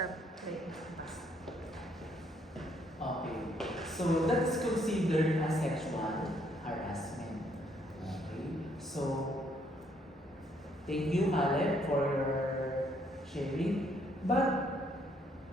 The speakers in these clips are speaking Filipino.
Stop. Wait. Okay. So that's considered as sexual harassment. Okay. So thank you, Caleb, for your sharing. But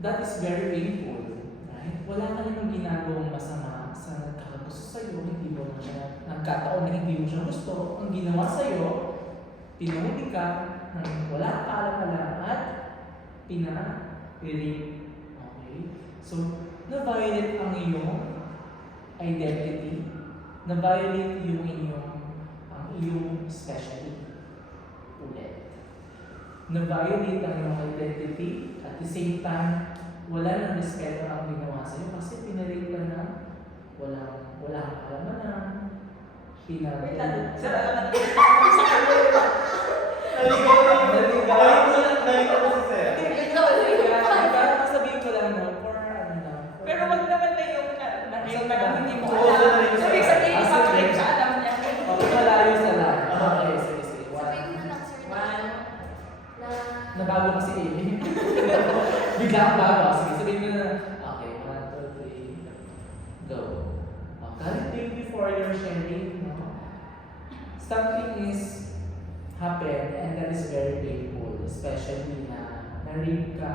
that is very painful, right? Wala ka namang ginagawang masama sa nagkakagusto sa'yo, hindi mo na siya, nagkataon na hindi mo siya gusto. Ang ginawa sa'yo, pinuli ka, nang wala ka alam-alam at pina-rape. Okay? So, na-violate ang iyong identity, na-violate ang iyong specialty ulit. Na-violate ang iyong identity, at the same time, wala nang respeto ang ginawa sa'yo kasi pinarate ka na wala kang kalamanan, pinarate. Sir, alam na Sabihin ko lang, no, for ano lang. pero wag naman na yung hindi mo Oo, alam. yun na Sabi sabihin yun. sa akin, siya alam niya. Okay, malayo sa lahat. Okay, sige. Sabihin mo na lang, sir, One. Nabago kasi Amy. Bigla ang bago. Sige, sabihin ko na. Okay, 1, 2, 3, go. Okay, before your sharing, no? Something is happened and that is very painful. Especially na-rape ka,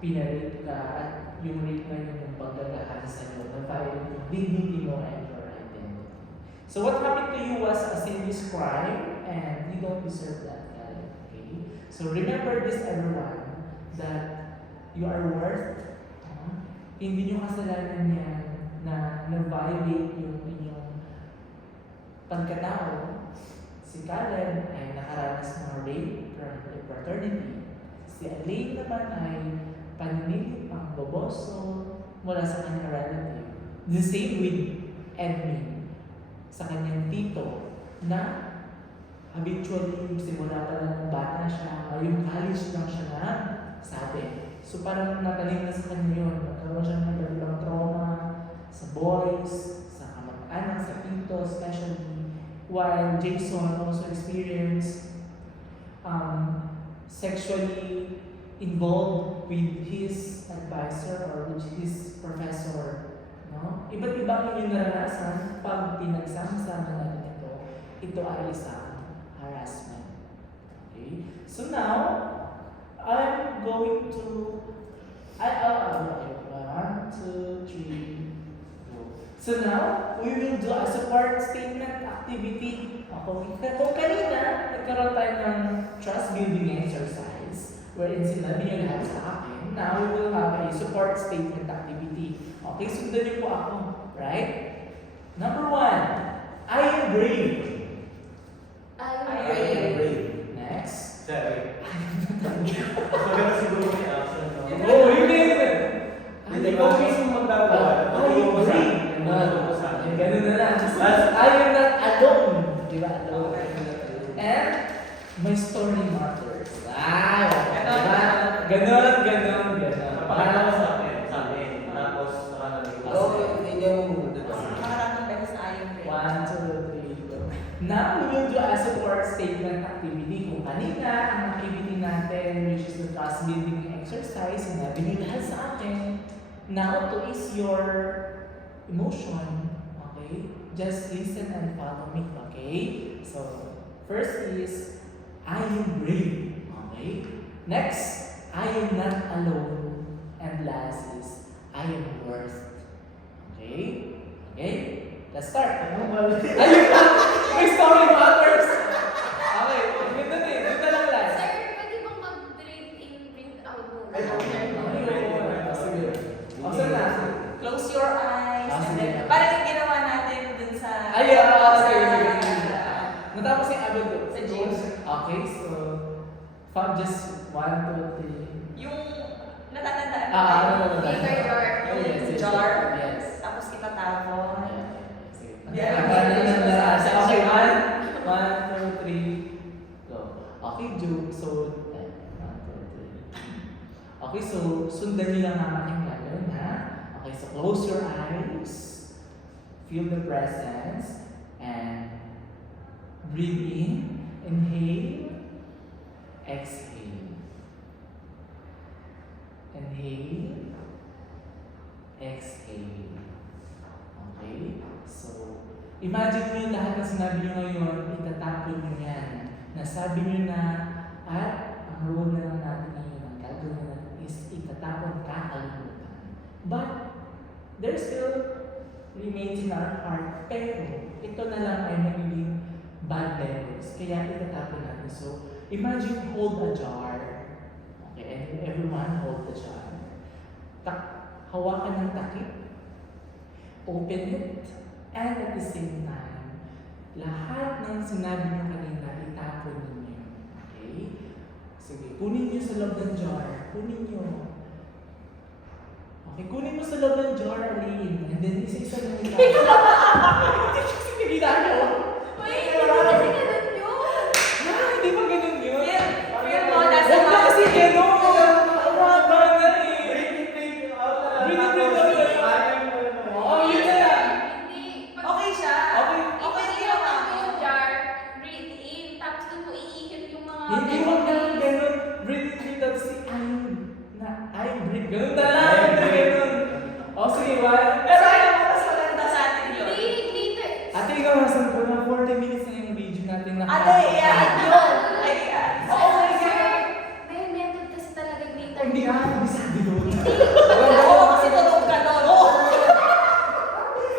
pinarape ka, at yung rape na yun yung pagkakahal sa'yo, na-violate yung dignity mo and your identity. So what happened to you was a serious crime and you don't deserve that. Okay? So remember this, everyone, that you are worth. Hindi nyo kasalanan yan na na-violate yung inyong pagkatao. Si Caleb ay nakaranas ng rape from a fraternity. Si Elaine naman ay paninilit pang boboso mula sa kanyang relative. The same with Edwin sa kanyang tito na habitually simula pa lang ng bata siya, yung college lang siya na sabi. So parang natalim na sa kanya yun. Nagkaroon siya ng iba't trauma sa boys, sa kamag-anak, sa tito especially. While Jason also experienced sexually involved with his advisor or with his professor. No? Iba't ibang yung naranasan pag pinagsama-sama natin ito. Ito ay isang harassment. Okay? So now, I'm going to... Okay. 1, 2, 3, go. So now, we will do a support statement activity. Okay. Kung kanina, nagkaroon tayo ng trust building exercise wherein sinabi nyo lahat sa akin, now we will have a support statement activity. Okay, sundan niyo po ako. Right? Number 1, I am brave. I I am am brave. Next. Sorry. Maganda siguro may action, no? Oh, yun din! Hindi ko mismo magdagawa. Ganun na lang. I am not alone. Di ba? Alone. And my story matters. Wow! Ganun. Napakala ko sa akin. Tapos, Hindi mo muna. Maraming beses na ayaw rin. 1, 2, 3, go. Now, we will do a support statement activity. Kung kanina, ang activity natin, which is the trust building exercise, sinabi niyo lahat sa akin. Now, to ease your emotion, okay? Just listen and follow me, okay? So, first is, I am brave, okay? Next, I am not alone. And last is, I am worth. Okay? Okay? Let's start. Ayun na! May story matters! Okay, ganda din. Ganda lang last. Sir, pwede bang mag-breathe in, breathe out muna? Sige. O, saan na? Close your eyes. Ah, And sige. then, parang yung ginawa natin dun sa... Ay, sige. sa- Natapos yung abot ko. Sa gym. Okay, so, just 1, 2, 3. Yung natatandaan mo. Ano. Liquor jar. Oh, yes. Jar. Yes. Tapos itatapon. Sige. Yeah. Okay, 1, 2, 3, go. Okay, Ju. So, 1, 2, 3. Okay, so, sundan niyo lang ang aking gagawin, ha? Okay, so close your eyes. Feel the presence. And breathe in. Inhale. Exhale. And Inhale. Exhale. Okay? So, imagine nyo lahat ng sinabi nyo ngayon, itatapon nyo yan. Nasabi nyo na, at ang rule na lang natin ngayon, ang gagawin na natin is itatapon, kakalimutan. But, there still remains in our heart, pero ito na lang ay magiging bad memories. Kaya itatapon natin. So, imagine hold a jar. Okay, and everyone hold the jar. Hawakan ng takip. Open it. And at the same time, lahat ng sinabi nyo kanina, itapon ninyo. Okay? Sige, kunin nyo sa loob ng jar. Kunin nyo. Okay, kunin mo sa loob ng jar, Aline. And then isa-isa lang yung Hindi nyo. Wait, hindi kasi ganun yun. Hindi ba ganun yun? Feel mo, nasa Huwag na kasi ganun. Ang haba na eh. Breathe out na lang. Breathe out na lang. Oo, yun na lang. Hindi. Okay siya. Okay. Okay, Ipagkirapan mo yung jar, breathe in, tapos doon mo iihip yung mga... Hindi mo na ganun. Breathe in, tapos si I breathe. Ganun na lang. Hindi ganun. O sige, one. Pero alam mo, mas maganda sa atin yun. Hindi. Ate, ikaw nasan ko na 40 minutes na yung video natin na Ate, yan. Yun. Ay, yan. Oo, my Sir, God. may method kasi talaga glitter. Hindi ka, bisado doon. Oo, kasi tulog ka doon. Oo.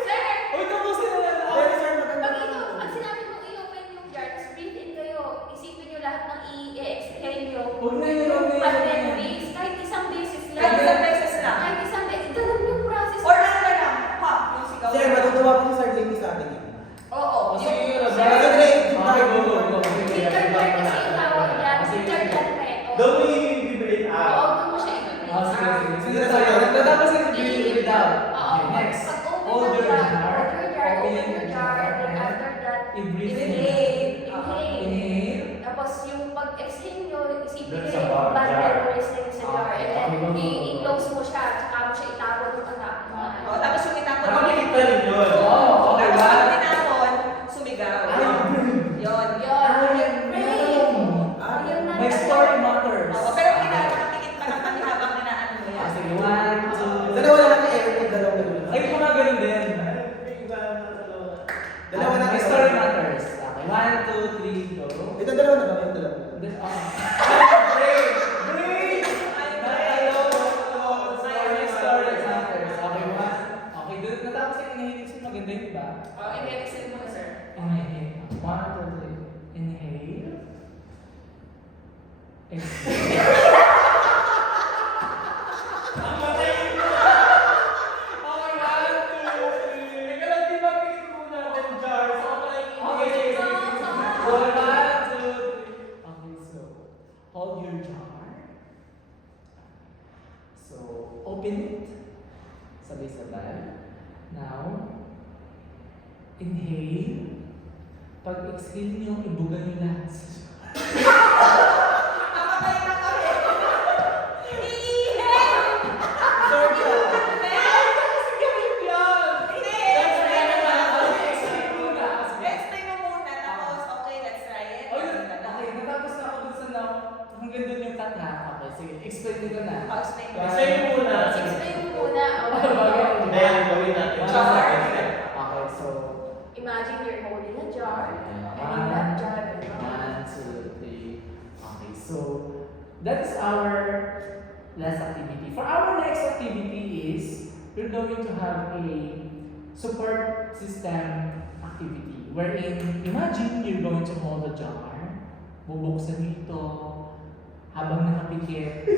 Sir, Uy, tapusin na lang. pag sinabi mong i-open yung jar, tapos breathe in kayo, isipin nyo lahat ng i-exhale nyo. Huwag na yun, huwag na yun. Bad memories, kahit isang beses lang. Kahit isang beses lang. Kahit isang beses. Ganun yung process. Or ano na lang, pop, yung sigaw. Sir, matutuwa po si Sir JP sa atin. Oo. O sige, yun. Sir, Okay, go, go, go. glitter jar kasi yung tawag yan. Glitter jar method. Don't we vibrate Oo, out? doon mo siya i-breathe Ah, sige, out. sige. Sige, tayo. Tatapos na yung breathe it out. Oo, Okay, next. pag-open Hold ng your jar, jar. open your jar, and then after that, I-breathe in. inhale. Inhale. Tapos yung pag-exhale nyo, isipin Dun nyo sa yung bad jar. memories na yun sa jar. Okay, And then, okay, go, go, go. i-close mo siya, tsaka mo siya itapon yung anak. Oo, tapos yung itapon. Nakapikit na rin yun. Oo, okay Tapos ba? pag tinapon, sumigaw. Yun. Yun, Ayun. ayun na. My story matters. Oo, pero nakapikit pa lang kami habang inaano mo yan. Sige, 1, 2. Dalawa lang ang air, dalawa lang. Ay, kung mga ganun din. Dalawa na My kayo. story matters. Okay, 1, 2, 3, go. Ito dalawa na ba? Yung dalawa. Then, break! Break! My story matters. Okay, 1. Okay, doon natapos yung inahilig siya. Maganda yun, di ba? Oh, i-exhale mo, sir. Inhale. 1, 2, 3. Inhale. Exhale. Okay, 1, 2, 3. Ika lang, di ba pikin muna ng jar? Okay, sige, sige, sige. 1, 2, 3. Okay, so, hold your jar. So, open it. Sabay-sabay. Now, inhale. Pag-exhale niyo, ibuga niyo lahat sa Namatay na kami. I-inhale! Explain mo muna, tapos, okay, let's try it. Okay, natapos na ako dun sa now. Hanggang dun yung cut na. Okay, sige, explain ko na. Oh, explain mo. Explain mo muna. Explain mo muna. Then, gawin natin. Jar. Okay, so, Imagine you're holding a jar. And in One, that jar, 1, 2, 3. Okay, so that is our last activity. For our next activity is we're going to have a support system activity wherein imagine you're going to hold a jar, bubuksan niyo ito habang nakapikit.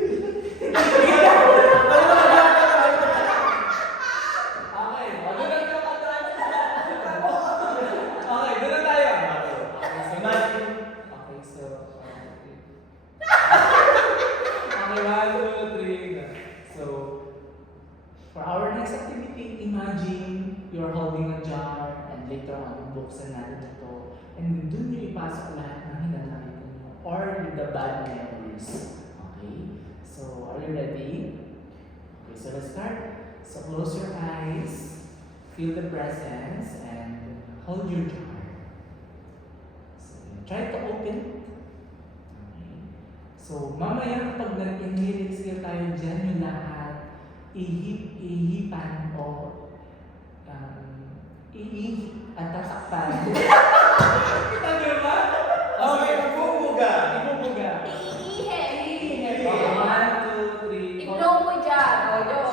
Okay, doon na Okay, doon na tayo. Okay, so Imagine. Okay, so okay, 1, 2, 3. So for our next activity, imagine you're holding a jar and later on buksan natin ito and doon nyo ipasok lahat ng hinanakit niyo or the bad memories. Okay? So are you ready? Okay, so let's start. So close your eyes, feel the presence, and hold your jar. So try to open it. Okay. So, mamaya kapag nag-inhale, exhale tayo dyan, yung lahat, ihipan o at tatakpan. Kita nyo ba? Okay, magbubuga. Ibubuga. Iihe. Ihihe. Okay, 1, 2, 3, I-blow mo dyan. O, yun.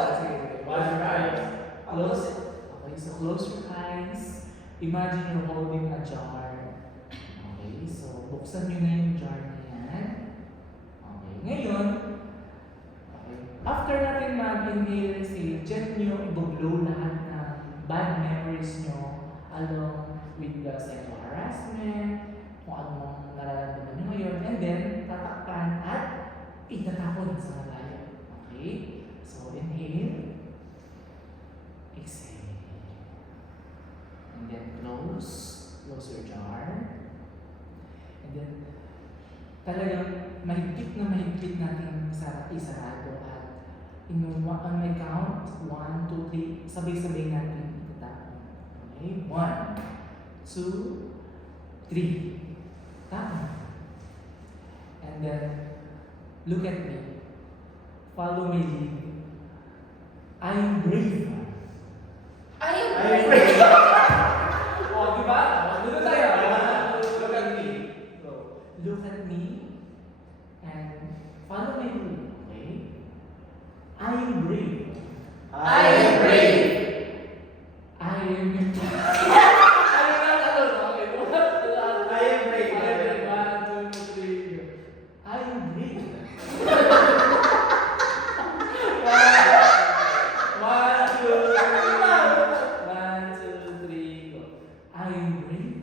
Close your eyes. Close. Okay, so close your eyes. Imagine you're holding a jar. Okay, so buksan nyo na yung jar na yan. Okay, ngayon, okay, after natin mag-inhale, exhale, check nyo, i-blow lahat ng bad memories nyo along with the sexual harassment, kung anong nararamdaman nyo ngayon, and then tatakpan at itatapon sa malayo. Okay? So inhale, exhale, and then close your jar, and then talagang mahigpit natin isarado at on my count, 1, 2, 3, sabay-sabay natin itatapon. Okay? 1, 2, 3. Tapon. And then, look at me. Follow my lead. I'm brave. Ayun. O, di ba? Dito tayo. Look at me. So, look at me and follow my lead. Okay? I'm brave. I am brave. I am not alone. Okay, I am brave. 1, 2, 3. I am brave. 1, 2, 3. Go. I am brave.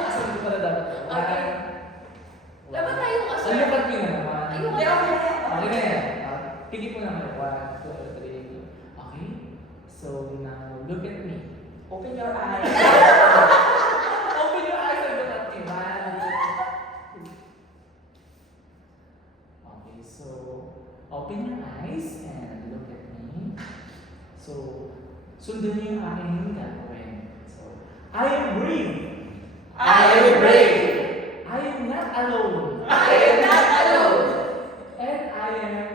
Asan ko pala dapat? Okay. Dapat tayo kasi. So, look at me na naman. Ayun. Hindi, okay. Okay na yan. Pigit mo naman. 1, 2, 3. Okay? So, now, look at me. Open your eyes. Open your eyes and look at me. 1, 2. Okay, so, open your eyes and look at me. So, sundan niyo yung aking gagawin. So, I am brave. I am brave. I am not alone. I am not alone. And I am...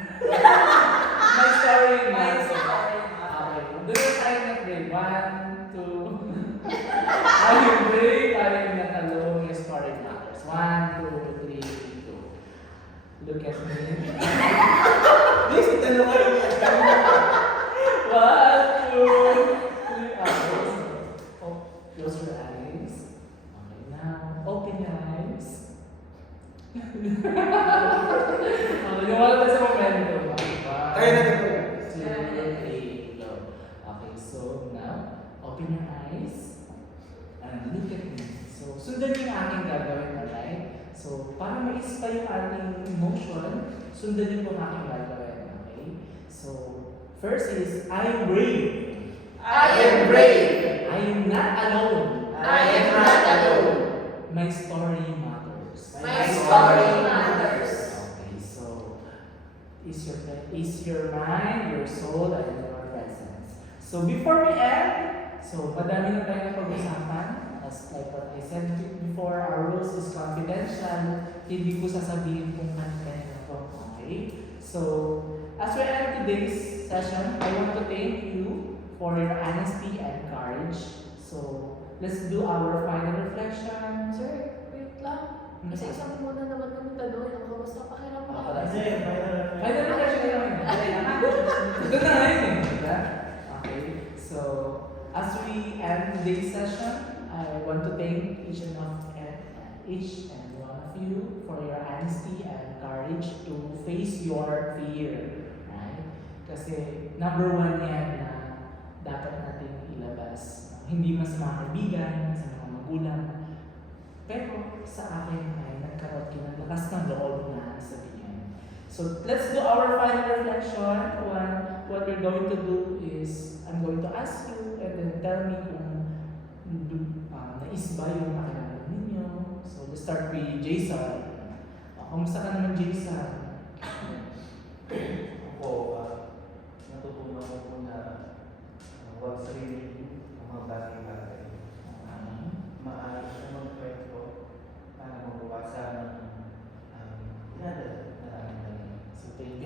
My story My matters. story Okay, doon tayo nag-break. 1, 2. I am brave, I am not alone, your story matters. 1, 2, 3, go. Look at me. Please, itanong ko yung 1, 2, 3. Oh, close your eyes. Okay, now, open your eyes. Okay, yung wala tayo sa momento. Kaya natin po. 2, 3, go. Okay, so now, open your eyes and look at me. So, sundan yung aking gagawin, alright? So, para ma-ispa yung ating emotion, sundan yung aking gagawin, okay? So, first is, I am brave. I am brave. I am not alone. I am not alone. My story matters. My story matters. Okay, so is your mind, your soul, and your presence. So before we end, so madami na tayo pag-usapan. As like what I said before, our rules is confidential. Hindi ko sasabihin kung kanina ko. Okay? So as we end today's session, I want to thank you for your honesty and courage. So let's do our final reflection. Sir, wait lang. Isa-isa mo muna naman kami tanong. Ang kamusta pakiramdam Ah, mo? pala. Kasi, Final reflection na naman. Ito na ngayon eh. Diba? Okay. So, as we end today's session, I want to thank each and one of you for your honesty and courage to face your fear. Right? Kasi number one yan na dapat natin ilabas. Hindi mas mga kaibigan, sa mga magulang. Pero sa akin ay nagkaroon ng lakas ng loob na sabihin. So let's do our final reflection. What we're going to do is, I'm going to ask you and then tell me kung nais ba yung pakiramdam ninyo. So let's start with Jason. Kamusta ka naman, Jason? Ako, natutunan ko po na huwag sarili ang mga bagay-bagay. Maayos na magkwento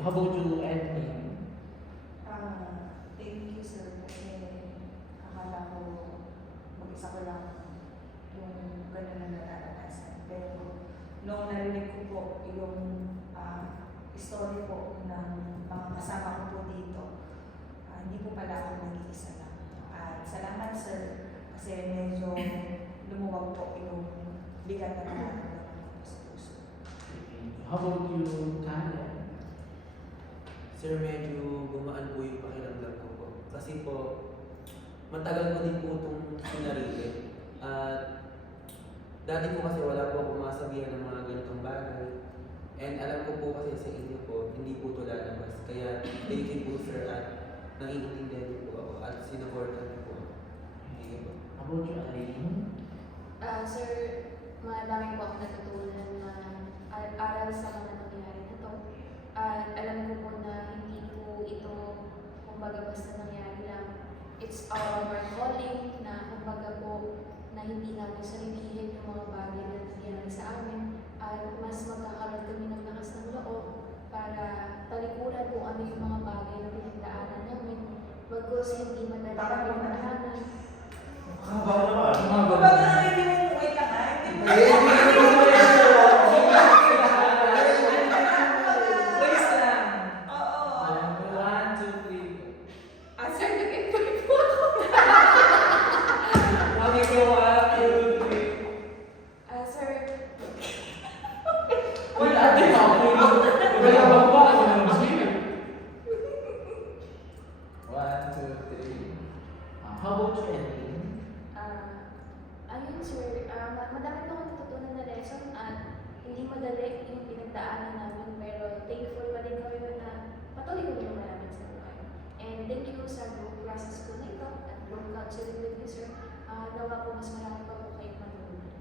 How about you, Edwin? Thank you, sir. Kasi akala ko mag-isa ko lang yung gano'n na nararanasan. Pero nung narinig ko po yung story po ng mga kasama ko po dito, hindi po pala ako nag-iisa lang. At salamat, sir, kasi medyo lumuwag po yung bigat na nararamdaman ko sa puso. How about you, Karen? Sir, medyo gumaan po yung pakiramdam ko po. Kasi po, matagal ko din po itong sinarili. At dati po kasi wala po akong masabihan ng mga ganitong bagay. And alam ko po kasi sa inyo po, hindi po ito lalabas. Kaya thank you po, sir, at nangiintindihan niyo po ako at sinuportan niyo po ako. Thank you po. How about you, Alain? Sir, madami po ako natutunan na aral sa mga nangyayari na to. At alam ko po na hindi po ito kumbaga basta nangyari lang. It's our calling na kumbaga po na hindi namin sarilihin yung mga bagay na nangyayari sa amin. At mas magkakaroon kami ng lakas ng loob para talikuran kung ano yung mga bagay na pinagdaanan namin. Bagos hindi madali kami pinagdaanan. Kabaw naman. Kumbaga, hindi mo wait lang ha? Hindi mo Please lang. Oo. 1, 2, 3. Sir, nag-enjoy po ako. Okay, go 1, 2, 3. Sir, Uy, ate, makapulo. Wala bang ba? Ano naman siya? 1, 2, 3. How about you, Edwin? ayun sir, madami po akong natutunan na lesson at hindi madali yung pinagdaanan namin pero thankful pa din kami na patuloy kami yung namin sa buhay. And thank you sa group process ko na ito at group counseling with you sir. Nawa po mas marami pa po kayong matutunan.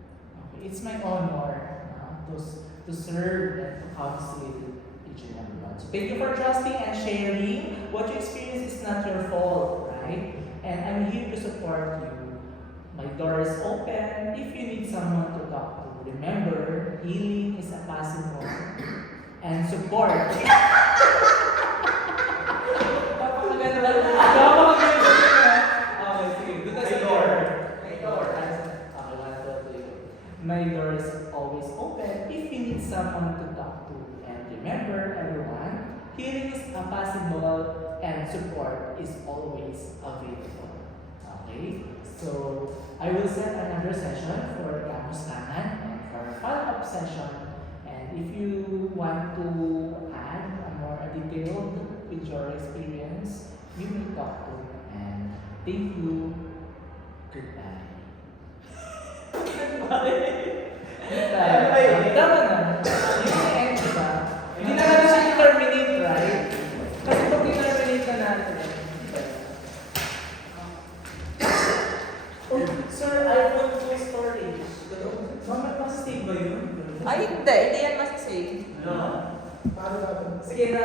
Okay, it's my honor to serve and to counsel each and every one. So thank you for trusting and sharing. What you experience is not your fault, right? And I'm here to support you. My door is open if you need someone to talk to. Remember, healing is a possible and support. Napakaganda lang. Napakaganda lang. Okay, sige. Doon tayo sa door. May door. Okay, 1, 2, 3. My door is always open if you need someone to talk to. And remember, everyone, healing is a possible and support is always available. Okay? So, I will set another session for Campus Kanan and for a follow-up session. And if you want to add a more detailed with your experience, you may talk to. And thank you. Goodbye. Tama na. Yun yung end, diba? Hindi na natin siya i-terminate, right? Kasi pag i-terminate na natin, oh, sir, iPhone 2 storage. Mama, mas-save ba yun? Ay, hindi. Hindi yan masasave. Ano? Paano ba ito? Sige na.